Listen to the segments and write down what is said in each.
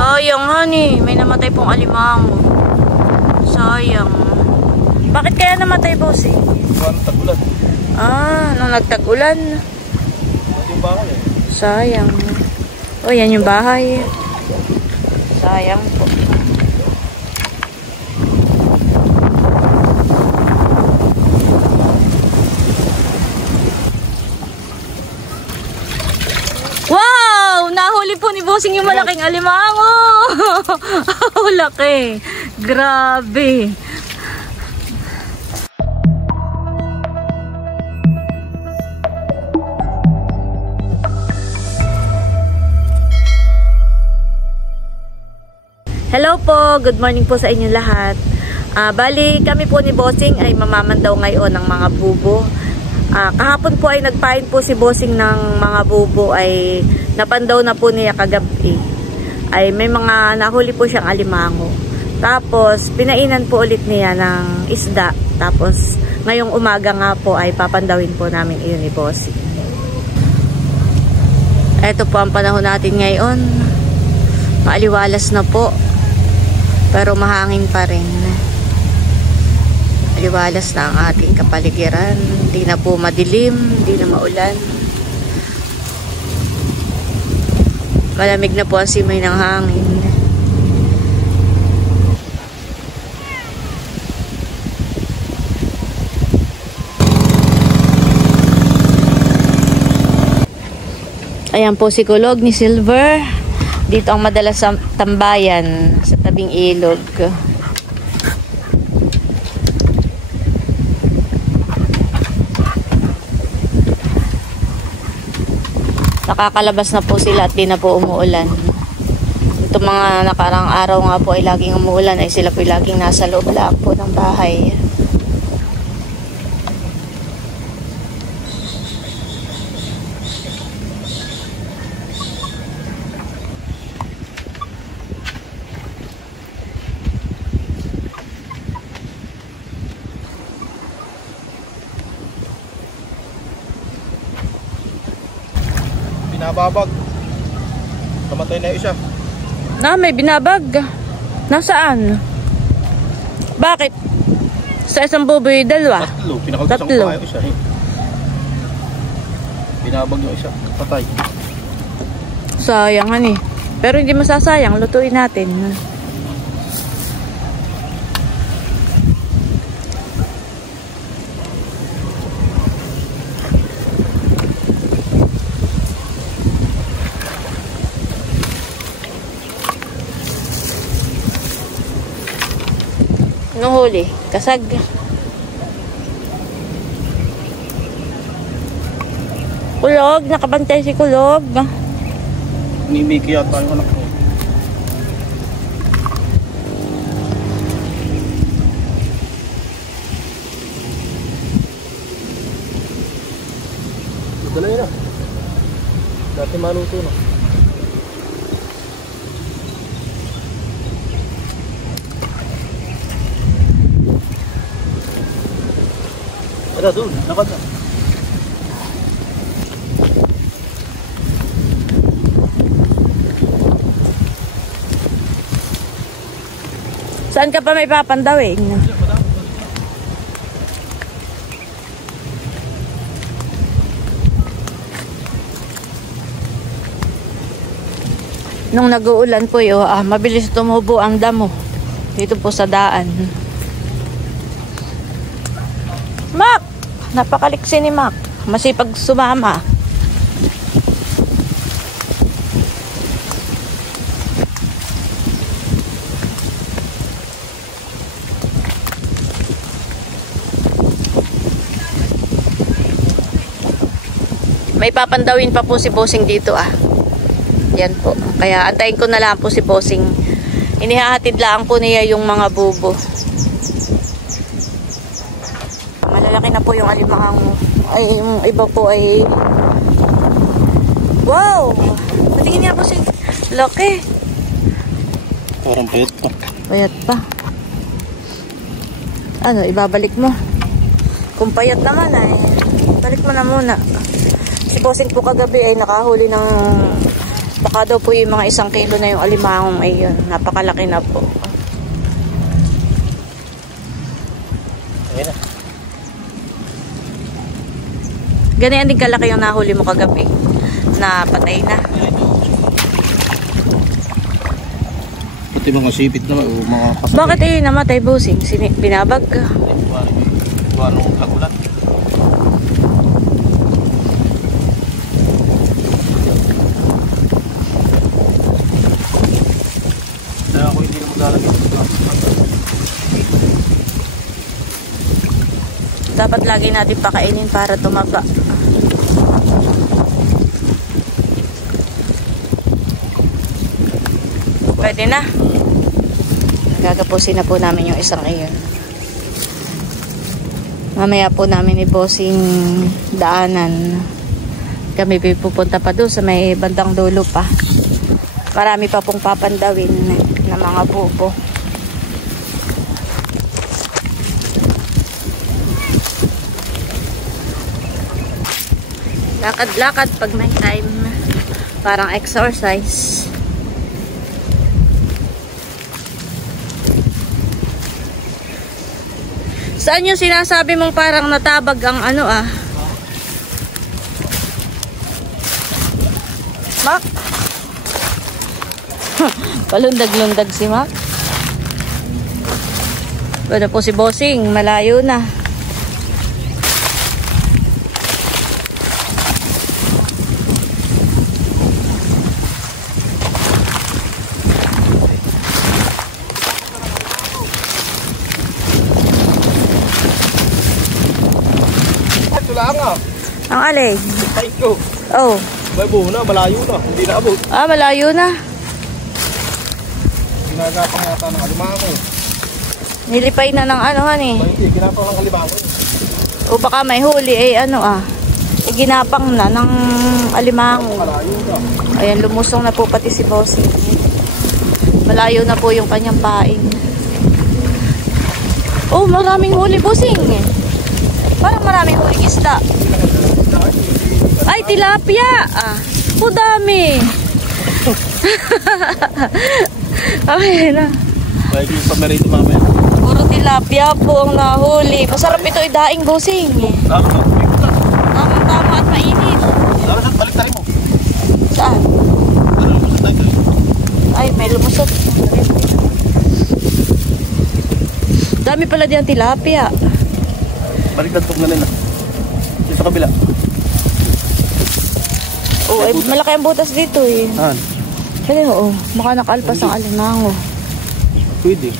Sayang, honey. May namatay pong alimango. Sayang. Bakit kaya namatay, boss eh? Nung tag-ulan. Nung nagtag-ulan. Yung bahay eh. Sayang. Oh, yan yung bahay. Sayang po. Wow! Nahuli po ni Bossing yung malaking alimango! Laki! Grabe! Hello po! Good morning po sa inyo lahat. Bali, kami po ni Bossing ay mamamandaw ngayon ng mga bubo. Kahapon po ay nagpain po si Bossing ng mga bubo, ay napandaw na po niya kagabi. Ay may mga nahuli po siyang alimango. Tapos pinainan po ulit niya ng isda. Tapos ngayong umaga nga po ay papandawin po namin iyon ni Bossing. Ito po ang panahon natin ngayon. Maaliwalas na po. Pero mahangin pa rin. Liwalas na ang ating kapaligiran. Hindi na po madilim, hindi na maulan. Malamig na po ang simoy ng hangin. Ayan po si Kulog ni Silver. Dito ang madalas sa tambayan sa tabing ilog. Nakakalabas na po sila at di na po umuulan. Itong mga nakarang araw nga po ay laging umuulan, ay sila po ay laging nasa loob lang po ng bahay. Binababag. Namatay na isa. May binabag. Nasaan? Bakit? Sa isang buboy, dalawa? Tatlo. Isa, eh. Binabag yung isa. Patay. Sayang eh. Pero hindi masasayang. Lutuin natin. Anong huli? Kasag. Kulog. Nakabantay si Kulog. Mimiki yata yung anak ko. Dala yun na. Dati maluto na. Ada doon, nakad na. Saan ka pa may papandawin? Nung nag-uulan po yun, mabilis tumubo ang damo dito po sa daan. Mac! Napakaliksi ni Mac. Masipag sumama. May papandawin pa po si Bossing dito Yan po. Kaya antayin ko na lang po si Bossing. Inihahatid lang po niya yung mga bubo. Malalaki na po yung alimango. Ay, yung iba po ay... Wow! Patingin niya po si... Laki! Parang payat pa. Payat pa. Ano, ibabalik mo? Kung payat naman balik mo na muna. Si Bossing po kagabi ay nakahuli ng Baka daw po yung mga 1 kilo na yung alimangong ay yun. Napakalaki na po. Ayun na. Ganyan din kalaki yung nahuli mo kagabi. Na patay na. Pati mga sipit na mga kasabay. Bakit namatay, bossing? Binabag ka? Gawa nung kagulat. Kaya ako hindi na maglalagay. Dapat lagi natin pakainin para tumaba. Pwede na. Gagapusin na po namin yung isang iyon. Mamaya po namin i-bossing daanan. Kami pupunta pa doon sa may bandang dulo pa. Marami pa pong papandawin na mga bubo. Lakad-lakad pag may time. Parang exercise. Saan yung sinasabi mong parang natabag ang ano Mac? Palundag-lundag si Mac. Pwede po si Bossing, malayo na. Ang alay? Thank you. Oh. May buho na, malayo na. Hindi na abot. Malayo na. Ginagapang yata ng alimango. Nilipay na ng ano Hindi, ginapang ng alimango. O baka may huli ginapang na ng alimango. Malayo na. Ayan, lumusong na po pati si Bossing. Malayo na po yung kanyang paing. Oh, maraming huli, Bossing. Parang maraming huling isda. Ay, tilapia. Dami. Okay na. Pwede yung pamerito mamaya. Puro tilapia po ang nahuli. Masarap ito idaing, Bossing. Tama at mainit. Balik tayo mo. Saan? Ay, may lumusot. Dami pala diyan tilapia. Baliktad po na nila. Dito sa kabila. Oh, ay, malaki ang butas dito eh. Saan? Kaya baka nakalpas ang alimango. Pwede.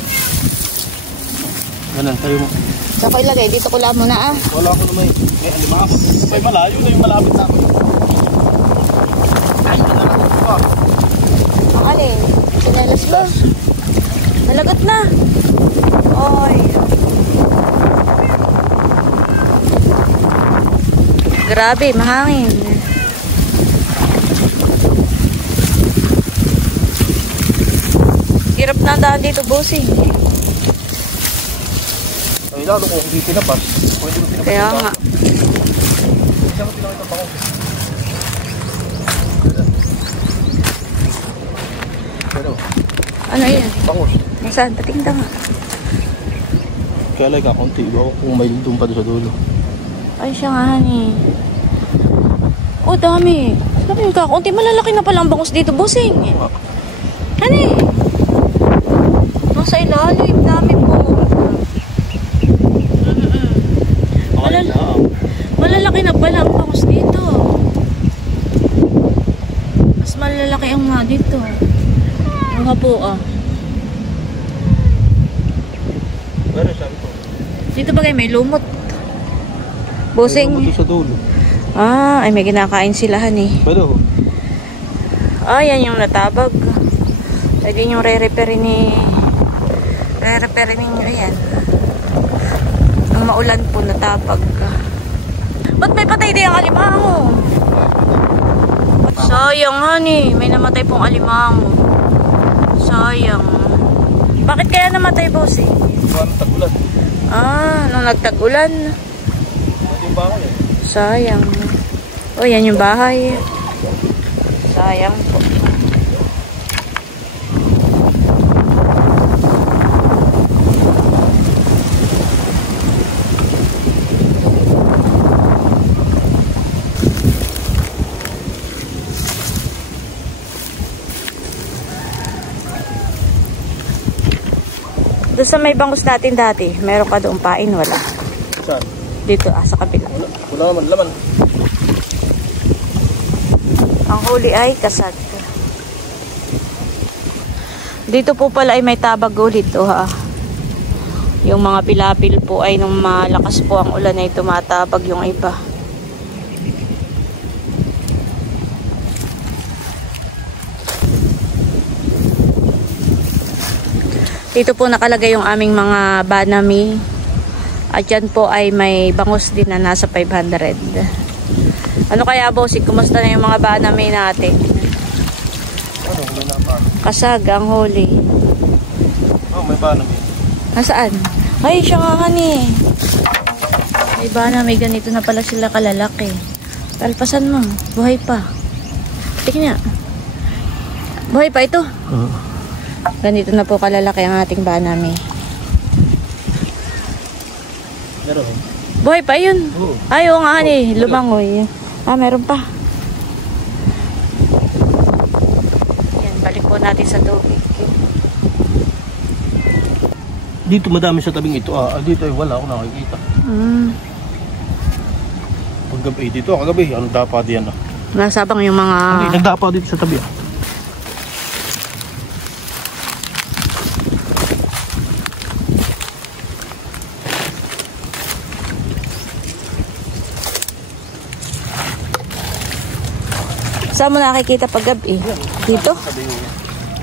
Ganun, tayo mo. Saan ko ilagay? Dito ko lang muna Wala ko na may alimango. May malayo na yung malapit na ako. Ay, nalagot ko. Ang alin? Sinelas mo? Nalagot na. Oy. Grabe, mahangin. Hirap na daan dito, Bossing. Ay, lalo kung hindi tinapas. Pwede mo tinapas. Kaya nga. Kaya mo tinapas ang bango. Pero, Ano yan? bangos. Nasaan? Patingin nga. Kaya like kakunti. Iba kung may doon pa doon sa dulo. Ay, siya nga, honey. Oh, dami. Dami yung kakaunti. Malalaki na pala ang bangus dito, Bossing. Honey. Ito sa ilalim. Dami po. Malalaki na pala ang bangus dito. Mas malalaki ang nga dito. Ang po, Pero sabi ko. Dito bagay may lumot. Bossing. May lumot sa dulo. Ay may kinakain sila, honey. Pero, Yan yung natabag. Pwede yung re-repair ninyo, ayan. Ang maulan po natabag. Ba't may patay din ang alimango? Sayang, honey. May namatay pong alimango. Sayang. Bakit kaya namatay, Bossing? paano tag-ulan? Nung nagtag-ulan. Ito yung bahay Sayang. Yan yung bahay. Sayang po. Doon sa may bangus natin dati, meron ka doon pain, wala. Saan? Dito, sa kabila. Wala naman, laman. Ang huli ay kasag. Dito po pala ay may tabag ulit, ha. Yung mga pilapil po ay nung malakas po ang ulan ay tumatabag yung iba. Dito po nakalagay yung aming mga banami. At yan po ay may bangus din na nasa 500. Ano kaya, bossing? Kumusta na yung mga banami natin? Ano, may napa? Kasag ang huli. Oh, may banami. Nasaan? Ay, siya nga ni. May banami, ganito na pala sila kalalaki. Talpasan mo. Buhay pa. Tingnan. Buhay pa ito. Ganito na po kalalaki ang ating banami. Meron. Buhay pa yun. Oo. Ay, oo nga ni. Lumangoy. Ah, meron pa. Yan, balik po natin sa tubig. Dito madami sa tabing ito. Dito ay wala ako nakikita. Paggabi dito, kagabi, ano dapat yan? Nasabang yung mga... Hindi, nagdapa dito sa tabi. Saan mo nakikita paggabi? Dito?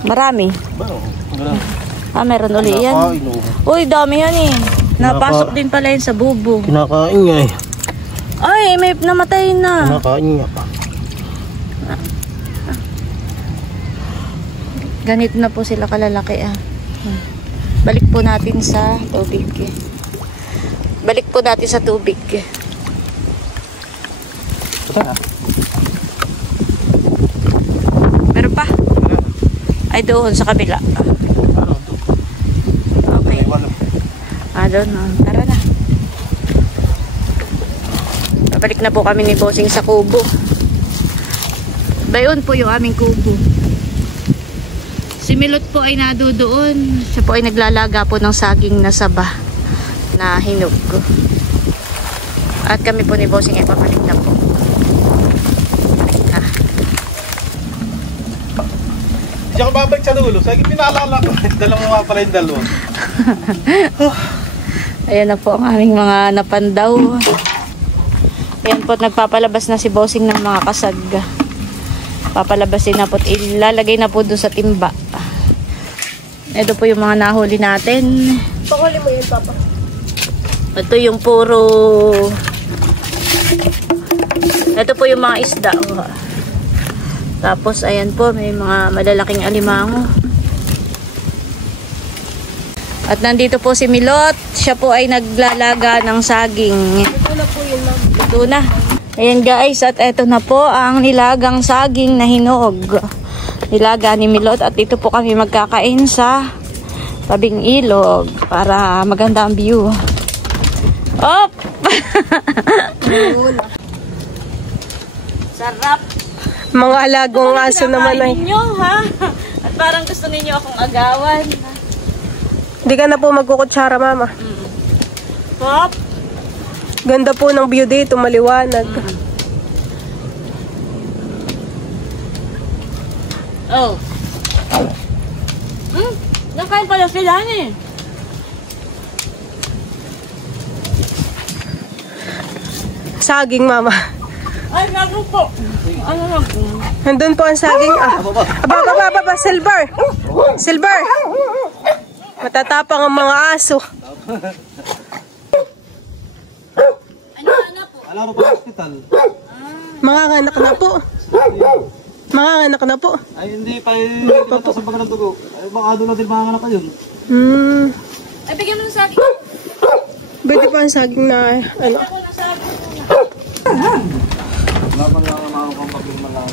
Marami. Meron uli yan. Uy, dami yan eh. Napasok din pala yun sa bubo. Kinakain nga eh. Ay, may namatay na. Kinakain nga. Ganito na po sila kalalaki Balik po natin sa tubig. Balik po natin sa tubig. Saan Meron pa? Ay, doon sa kabila. Okay. Doon. Tara na. Babalik na po kami ni Bossing sa kubo. Bayon po yung aming kubo. Si Milot po ay nadoon. Siya po ay naglalaga po ng saging na saba na hinog. At kami po ni Bossing ay papalik na po. Hindi ako babalik sa dulo. Sige, pinaalala ko. Dala mo nga pala yung dalawa. Ayan na po ang aming mga napandaw. Ayan po, nagpapalabas na si Bossing ng mga kasag. Papalabasin na po. Ilalagay na po doon sa timba. Ito po yung mga nahuli natin. Panghuli mo yun, Papa. Ito yung puro... Ito po yung mga isda. Tapos, ayan po, may mga malalaking alimango. At nandito po si Milot. Siya po ay naglalaga ng saging. Ito na po yun, Ma'am. Ito na. Ayan guys, at eto na po ang nilagang saging na hinog. Nilaga ni Milot. At dito po kami magkakain sa tabing ilog para maganda ang view. Op! Sarap! Mga alagong aso naman ay. Ninyo, ha? At parang gusto ninyo akong agawan. Hindi ka na po magkukutsara, Mama. Pop! Ganda po ng view dito, maliwanag. Oh. Nakain pala sila eh. Saging, Mama. Ay, nago po. Ano nago? Nandun po ang saging. Aba, silver. Silver. Matatapang ang mga aso. Ano po? Alam mo pa hospital? Manganganak na po. Manganganak na po. Ay, hindi pa yung sa baga ng dugo. Ay, baka doon natin manganganak ka yun. Ay, bigyan mo ng saging. Pwede pa ang saging na, ano. Ako ng saging. Wala pa nga mga pampagin malang.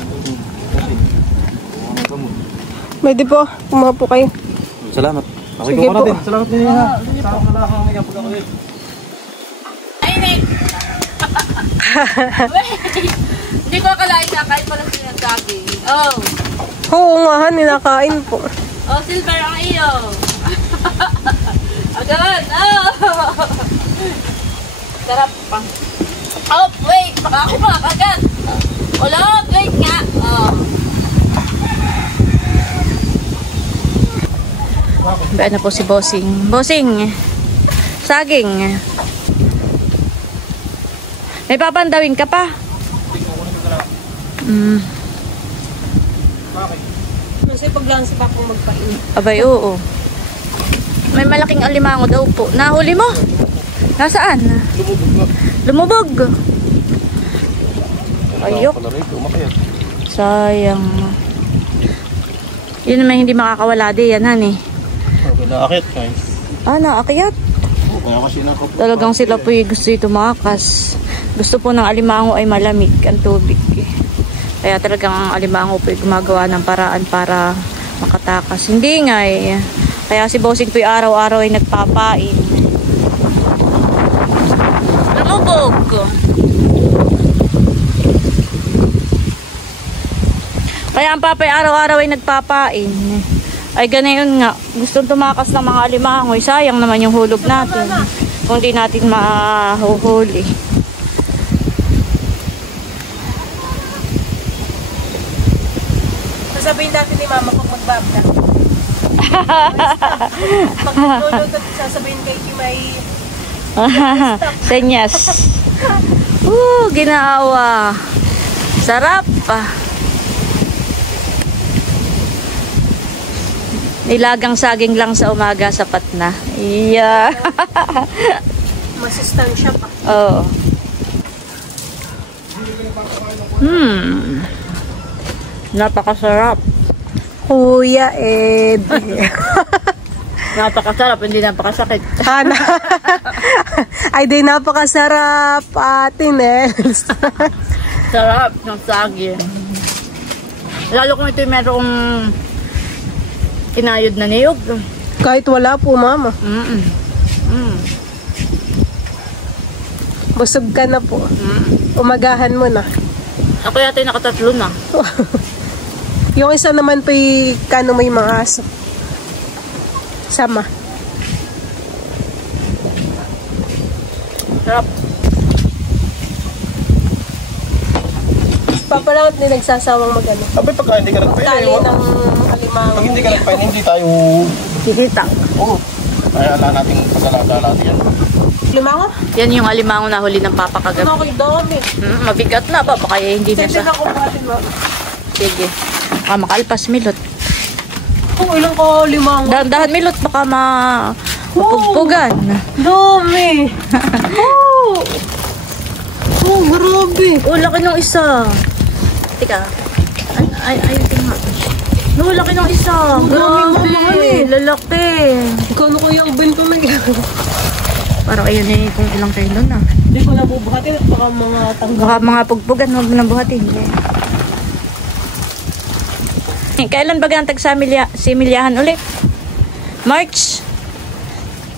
Pwede po, kumuha po kayo. Salamat. Sige po. Salamat din ha. Sa mga nakakang mga pagkakas ulit. Ay, Nick! Hindi ko akalain na kahit pala sila ng saging. Oh. Oo nga, ninakain po. Oh, silver ang iyo. Agad! Oh! Sarap pa. Oh, wait! Baka ako pa, agad! Ulog! Wait nga! Oh. Bayan na po si Bossing. Bossing! Saging! May papandawin ka pa? Kasi paglang si Pakong magpain. Abay, oo. May malaking alimango daw po. Nahuli mo? Nasaan? Lumubog. Ayok. Sayang. Yun naman hindi makakawala di yan, honey. Naakit guys. Naakyat. Talagang sila po gusto tumakas. Gusto po ng alimango ay malamig ang tubig. Kaya talagang ang alimango po gumagawa ng paraan para makatakas. Hindi nga eh. Kaya si Bossing po araw-araw ay nagpapain. Lumubog. Kaya ang papay araw-araw ay nagpapain. Ay ganayon nga. Gustong tumakas ng mga alimango. Sayang naman yung hulog natin. Kung di natin mahuhuli. Sasabihin natin ni Mama kung magbabla. Pag nulot at sasabihin kay Kimay. Senyas. Ginaawa. Sarap. Nilagang saging lang sa umaga, sapat na. Yeah. Masustansya pa. Oo. Napakasarap. Kuya Ed. Napakasarap, hindi napakasakit. Ay, di napakasarap, Ate Nels. Sarap ng saging. Lalo kung ito merong inayod na niyog. Kahit wala po, Mama. Busog ka na po. Umagahan mo na. Ako yata yung nakatatlo na. Yung isa naman po yung kano may mga aso. Sama. Sarap. Papalangat din nagsasawang magano. Abay, pagka hindi ka nagpain. Tali ng alimango. Pag hindi ka nagpain, hindi tayo... Kikita. Oo. Kaya ala natin pagkalala yan. Alimango? Yan yung alimango na huli ng papa kagabi. Ano kayo dami? Mabigat na ba? Baka hindi na Sige siya. na kung natin, Mama. Sige. Baka makalpas milot. Kung ilang ka limango. Dahan milot. Baka mapugpugan. Dami. Grabe. Laki ng isa. Tika. Ay, tingnan. Laki ng isa. Grabe. Lalaki. Ikaw na kuya uben ko na yan. Parang ayun eh, kung ilang kayo na. Hindi ko nabubuhatin at baka mga tanggal. Baka mga pugpugan, huwag mo nang buhatin. Kailan ba gantag sa similyahan ulit? March.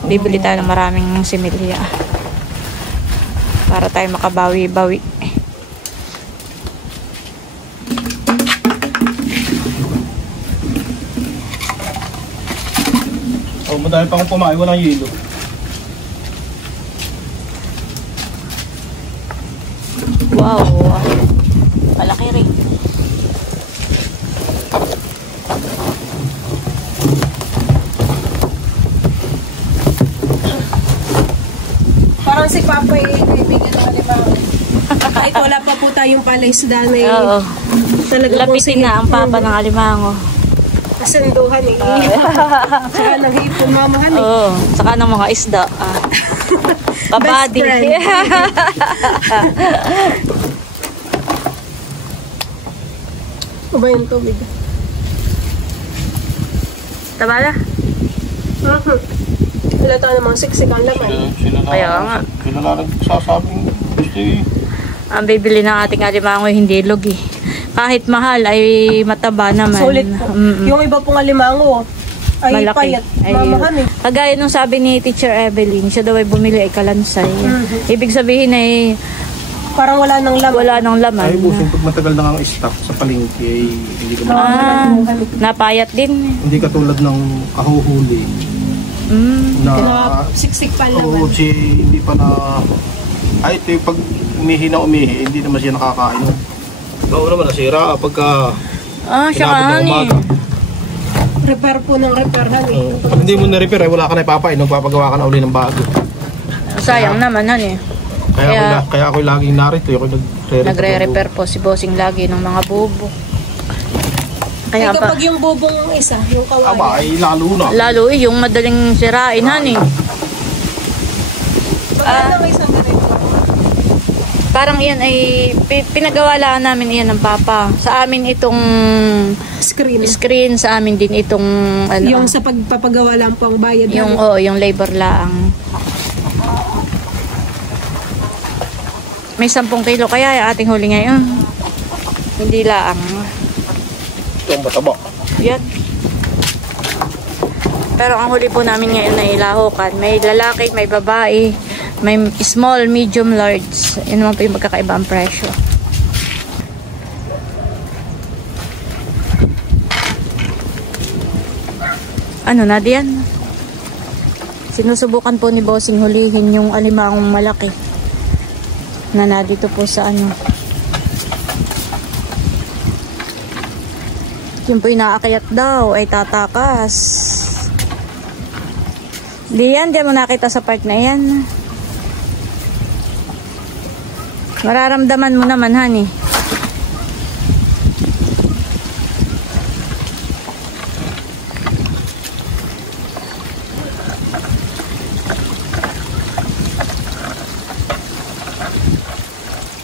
Bibili tayo ng maraming similya. Para tayo makabawi-bawi. Madami pa akong pumain, walang yelo. Wow. Malaki rin. Parang si Papa ibigyan ng alimango. Kahit wala pa po tayong palaisda na yun. Oo. Lapitin na ang papa ng alimango. Kasanduhan eh. Saka ng hipon mamahan eh. Oo. Saka ng mga isda. Kabady. Best friend. Ano ba yung tubig? Tama na? Wala tayo ng mga siksik ang laman. Kaya nga. Sila na nagsasabing gusto eh. Ang bibili ng ating alimango hindi lugi. Kahit mahal ay mataba naman. Sulit po. Yung iba pong alimango ay malaki. payat. Mamahan eh. Kagaya nung sabi ni Teacher Evelyn, siya daw ay bumili ay kalansay. Ibig sabihin ay parang wala nang laman. wala nang laman. Ay, busing pag matagal na ang stock sa palengke ay hindi ka Napayat din. hindi katulad ng kahuhuli. Na siksik pa lang. Oo, hindi pa na... Ay, ito yung pag umihi na umihi, hindi naman siya nakakain. Oo naman, nasira pagka... Siya ka eh. Repair po ng repair eh. Pag hindi mo na-repair, wala ka na ipapain. Magpapagawa ka na uli ng bago. Sayang naman eh. Kaya ako laging narito. Nagre-repair po si Bossing lagi ng mga bubo. Kaya kapag yung bubong isa, yung kawayan. Aba, ay lalo na. Lalo yung madaling sirain, honey. Magkano may isang ganito? Parang iyan ay pinagawalaan namin iyan ng papa. Sa amin itong screen sa amin din itong ano. Yung sa pagpapagawa lang po ang bayad. Yung labor laang. May 10 kilo kaya ating huli ngayon. Hindi laang. Ito ang mataba. Yan. Pero ang huli po namin ngayon ay lahukan. May lalaki, may babae. May small, medium, large. Yun naman po yung magkakaiba ang presyo. Ano na diyan? Sinusubukan po ni Bossing hulihin yung alimangong malaki. Na dito po sa ano. Yung po yung naakayat daw ay tatakas. Diyan mo nakita sa park na yan. Mararamdaman mo naman, honey.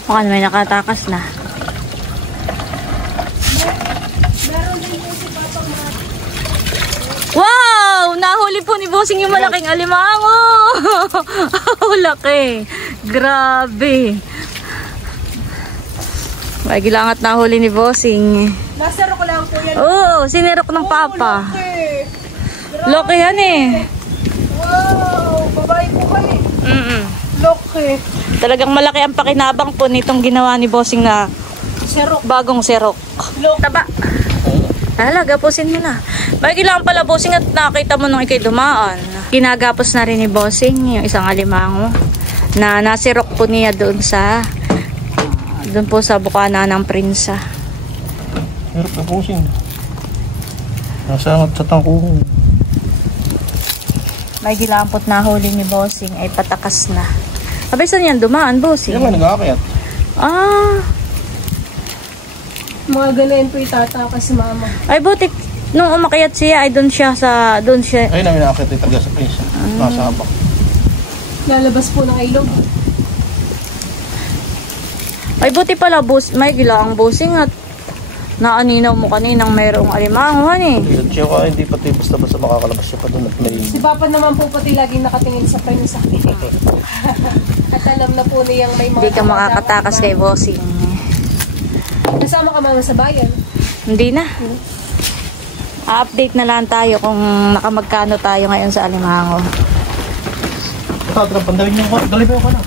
Mukhang may nakatakas na. Wow! Nahuli po ni Bossing yung malaking alimango. Laki. Grabe. May gilangat nahuli ni Bossing. Nasarok ko lang po yan. Oo, sinirok ng papa. Laki yan eh. Wow! Babae po kayo. Laki. Talagang malaki ang pakinabang po nitong ginawa ni Bossing na Serok. bagong serok. Taba. Gapusin mo na. May kailangan pala Bossing at nakita mo nung ikay dumaan. Ginagapos na rin ni Bossing yung isang alimango na nasirok po niya doon po sa bukana ng Prinsa. Hirap na Bossing. Nasa tangkuhong. May gilampot na huli ni Bossing ay patakas na. Abay, saan yan dumaan, Bossing? Yan nga, nag-aakayat. Mga ganayin po itatakas si mama. Ay, buti. Nung umakyat siya, ay doon siya. Ay, namin nakakit talaga sa Prinsa. Nasa habak. Lalabas po ng ilog. Ay, buti pala, may gilaang Bossing at naaninaw mo kaninang mayroong alimanguhan eh. Siya ka, hindi pati basta-basta makakalabas siya pa doon at may... Si Papa naman po pati laging nakatingin sa Prinsa. At alam na po niyang may mga... Hindi ka makakatakas kay Bossing. Kasama ka mama sa bayan? Hindi na. A-update na lang tayo kung nakamagkano tayo ngayon sa alimango. Pandawin niyo ko. Dalibaw ko na.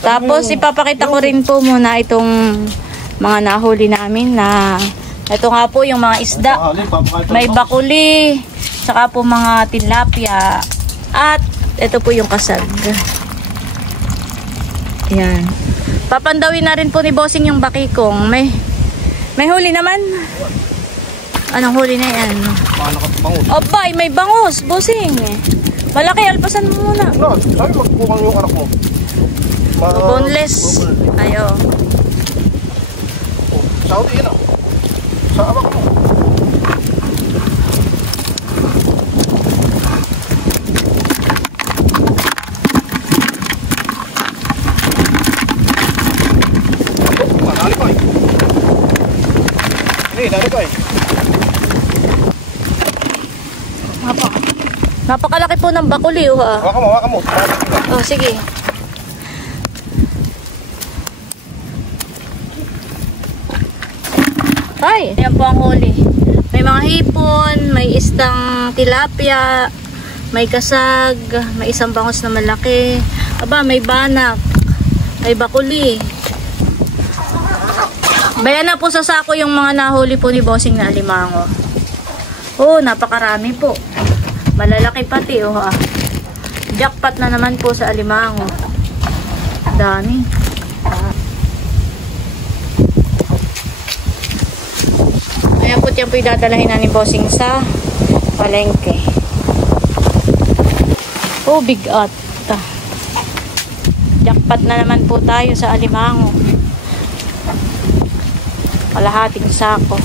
Tapos ipapakita ko rin po muna itong mga nahuli namin na ito nga po yung mga isda. May bakuli, saka po mga tilapia, at ito po yung kasag. Yan. Papandawin na rin po ni Bossing yung bakikong. May huli naman. Anong huli na yan? Abay, may bangus, Bossing. Malaki, alpasan mo muna. No, sabi magbukan yung anak mo. Boneless. Ayo. Saudi yun. Sa amak mo. Napakalaki po ng bakuli, ha? Waka mo. Oh, sige. Ay, yan po ang huli. May mga hipon, may istang tilapia, may kasag, may isang bangus na malaki. Aba, may banak, may bakuli. Bayan na po sa sako yung mga nahuli po ni Bossing na alimango. Oh, napakarami po. Malalaki pati, oh. Jackpot na naman po sa alimango. Dami. Ayan po, yan po idadalahin na ni Bossing sa palengke. Oh, bigat. Jackpot na naman po tayo sa alimango. Kalahating sako.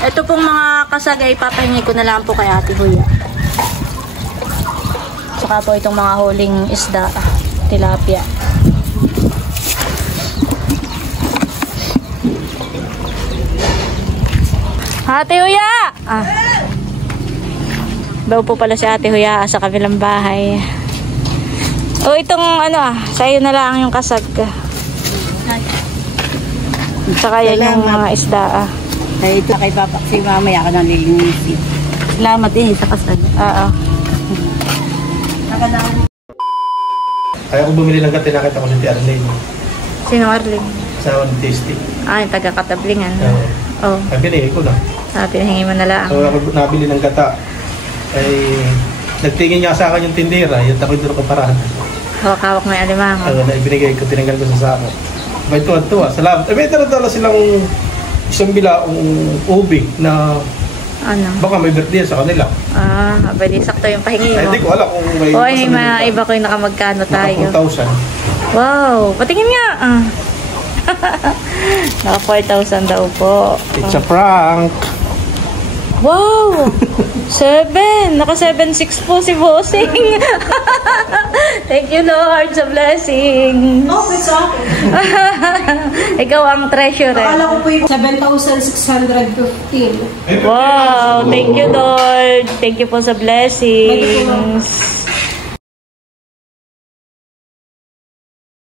Ito pong mga kasag ay papahingi ko na lang po kay Ate Huya. Saka po itong mga huling isda, tilapia. Ate Huya! Daw po pala si Ate Huya sa kabilang bahay. O itong sa'yo na lang yung kasag. Saka yan yung mga isda. Ay, ito kay Papa, si mamaya ka nang lilinisin. Salamat din sa kasag. Oo. Kaya kung bumili ng gati, nakita ko si Arlene. Sino Arling? Sa One Tasty. Yung taga-katablingan. Oo. Ay, binigay ko na. Pinahingi mo na lang. So, ako nabili ng gata. Ay, nagtingin niya sa akin yung tindera. Yung takoy doon ko parahan. Hawak-hawak may alimango. Na ibinigay ko, tinanggal ko sa sako. May tuwa-tuwa. Salamat. May dala silang isang bilaong ubing na baka may birthday sa kanila. Pwede sakto yung pahingi mo. Hindi ko alam kung may... May mga iba ko yung nakamagkano tayo. Naka 4,000. Wow! Patingin nga! Naka 4,000 daw po. It's a prank! Wow! 7! Naka 7,600 po si Bossing. Thank you Lord sa blessing. It's okay. Ikaw ang treasurer. Akala ko po yung 7,615. Wow! Thank you Lord. Thank you po sa blessings.